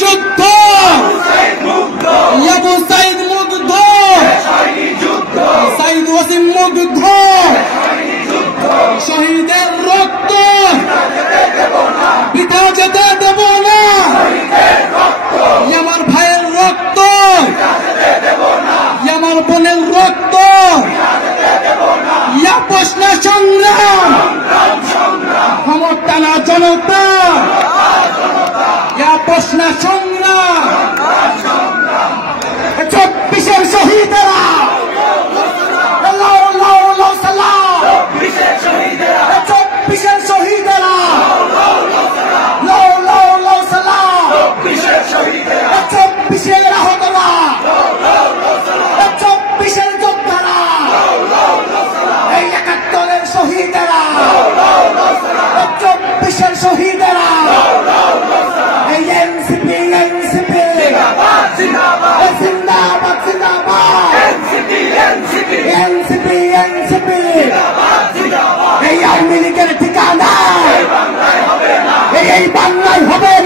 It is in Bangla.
যুদ্ধ আবু সাইদ মুগ্ধ সাইদ ওয়াসিম মুগ্ধ শহীদের রক্ত পিতা যেতে দেব না আমার ভাইয়ের রক্ত আমার বোনের রক্ত প্রশ্ন সংগ্রাম ক্ষমতা না জনতা প্রশ্ন সংগ্রাম 24-এর শহীদেরা 24-এর শহীদেরা 24-এর আহতরা 24-এর যোদ্ধারা এই 71-এর শহীদেরা 24-এর শহীদেরা এই এনসিপি জিন্দাবাদ জিন্দাবাদ এনসিপি এই আওয়ামী লীগের ঠিকানা এই বাংলায় হবে না